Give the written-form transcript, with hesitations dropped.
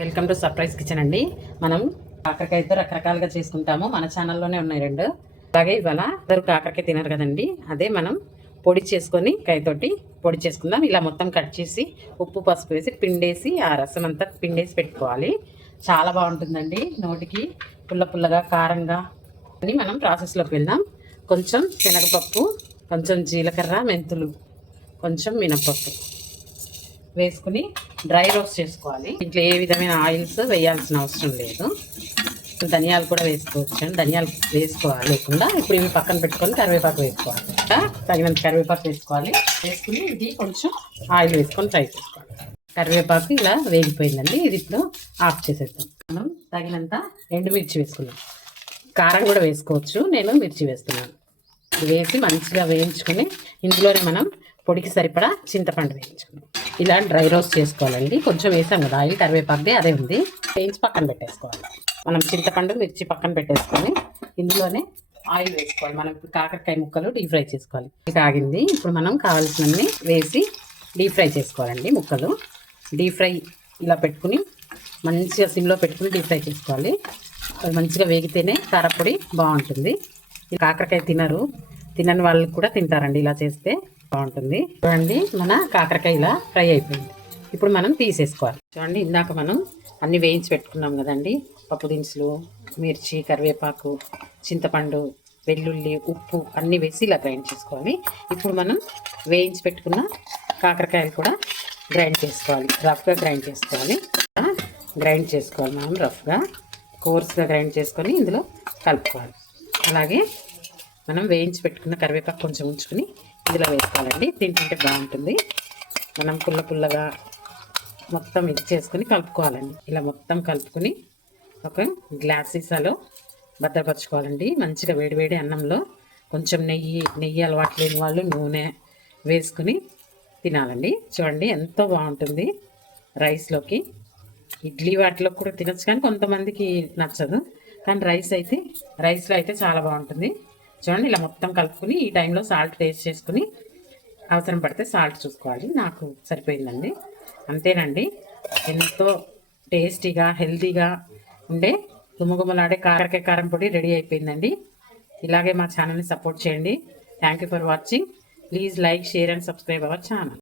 Welcome to surprise kitchen అండి. మనం కాకరకాయతో రకరకాలుగా చేసుకుంటాము. మన ఛానల్లోనే ఉన్నాయి రెండు. అలాగే ఇవాళ అందరూ కాకరకాయ తినరు కదండి, అదే మనం పొడి చేసుకొని కాయతోటి పొడి చేసుకుందాం. ఇలా మొత్తం కట్ చేసి ఉప్పు పసుపు వేసి పిండేసి ఆ రసం అంతా పిండేసి పెట్టుకోవాలి. చాలా బాగుంటుందండి, నోటికి పుల్ల పుల్లగా కారంగా. అని మనం ప్రాసెస్లోకి వెళ్దాం. కొంచెం శనగపప్పు, కొంచెం జీలకర్ర, మెంతులు, కొంచెం మినపప్పు వేసుకుని డ్రై రోస్ట్ చేసుకోవాలి. ఇంట్లో ఏ విధమైన ఆయిల్స్ వేయాల్సిన అవసరం లేదు. ధనియాలు కూడా వేసుకోవచ్చు, ధనియాలు వేసుకోవాలి లేకుండా. ఇప్పుడు ఇవి పక్కన పెట్టుకొని కరివేపాకు వేసుకోవాలి. తగినంత కరివేపాకు వేసుకోవాలి. వేసుకుని ఇది కొంచెం ఆయిల్ వేసుకొని ఫ్రై చేసుకోవాలి. కరివేపాకు ఇలా వేగిపోయిందండి, ఇది ఇప్పుడు ఆఫ్ చేసేద్దాం. మనం తగినంత ఎండుమిర్చి వేసుకున్నాం. కారం కూడా వేసుకోవచ్చు, నేను మిర్చి వేస్తున్నాను. వేసి మంచిగా వేయించుకొని ఇందులోనే మనం పొడికి సరిపడా చింతపండు వేయించుకున్నాం. ఇలా డ్రై రోస్ట్ చేసుకోవాలండి. కొంచెం వేసాం కదా ఆయిల్, కరివేపాకుది అదే ఉంది, వేయించి పక్కన పెట్టేసుకోవాలి. మనం చింతపండు మిర్చి పక్కన పెట్టేసుకొని ఇందులోనే ఆయిల్ వేసుకోవాలి. మనం ఇప్పుడు కాకరకాయ ముక్కలు డీప్ ఫ్రై చేసుకోవాలి. కాగింది, ఇప్పుడు మనం కావాల్సినన్ని వేసి డీప్ ఫ్రై చేసుకోవాలండి. ముక్కలు డీప్ ఫ్రై ఇలా పెట్టుకుని మంచిగా సిమ్లో పెట్టుకుని డీప్ ఫ్రై చేసుకోవాలి. అది మంచిగా వేగితేనే కారపొడి బాగుంటుంది. ఈ కాకరకాయ తినని వాళ్ళు కూడా తింటారండి, ఇలా చేస్తే బాగుంటుంది. చూడండి, మన కాకరకాయ ఇలా ఫ్రై అయిపోయింది. ఇప్పుడు మనం తీసేసుకోవాలి. చూడండి, ఇందాక మనం అన్ని వేయించి పెట్టుకున్నాం కదండి. పప్పు దినుసులు, మిర్చి, కరివేపాకు, చింతపండు, వెల్లుల్లి, ఉప్పు అన్నీ వేసి ఇలా గ్రైండ్ చేసుకోవాలి. ఇప్పుడు మనం వేయించి పెట్టుకున్న కాకరకాయలు కూడా గ్రైండ్ చేసుకోవాలి. రఫ్గా గ్రైండ్ చేసుకోవాలి. మనం రఫ్గా కోర్స్గా గ్రైండ్ చేసుకొని ఇందులో కలుపుకోవాలి. అలాగే మనం వేయించి పెట్టుకున్న కరివేపాకు కొంచెం ఉంచుకొని ఇందులో వేసుకోవాలండి. తింటుంటే బాగుంటుంది. మనం పుల్ల పుల్లగా మొత్తం ఇది చేసుకొని కలుపుకోవాలండి. ఇలా మొత్తం కలుపుకొని ఒక గ్లాస్ సీసాలో భద్రపరచుకోవాలండి. మంచిగా వేడివేడి అన్నంలో కొంచెం నెయ్యి అలవాటు లేని వాళ్ళు నూనె వేసుకుని తినాలండి. చూడండి ఎంతో బాగుంటుంది. రైస్లోకి, ఇడ్లీ వాటిలో కూడా తినచ్చు, కానీ కొంతమందికి నచ్చదు. కానీ రైస్లో అయితే చాలా బాగుంటుంది. చూడండి, ఇలా మొత్తం కలుపుకుని ఈ టైంలో సాల్ట్ టేస్ట్ చేసుకుని అవసరం పడితే సాల్ట్ చూసుకోవాలి. నాకు సరిపోయిందండి. అంతేనండి, ఎంతో టేస్టీగా హెల్తీగా ఉండే గుమగుమలాడే కాకరకాయ కారం పొడి రెడీ అయిపోయిందండి. ఇలాగే మా ఛానల్ని సపోర్ట్ చేయండి. Thank you for watching. Please like, share and subscribe our channel.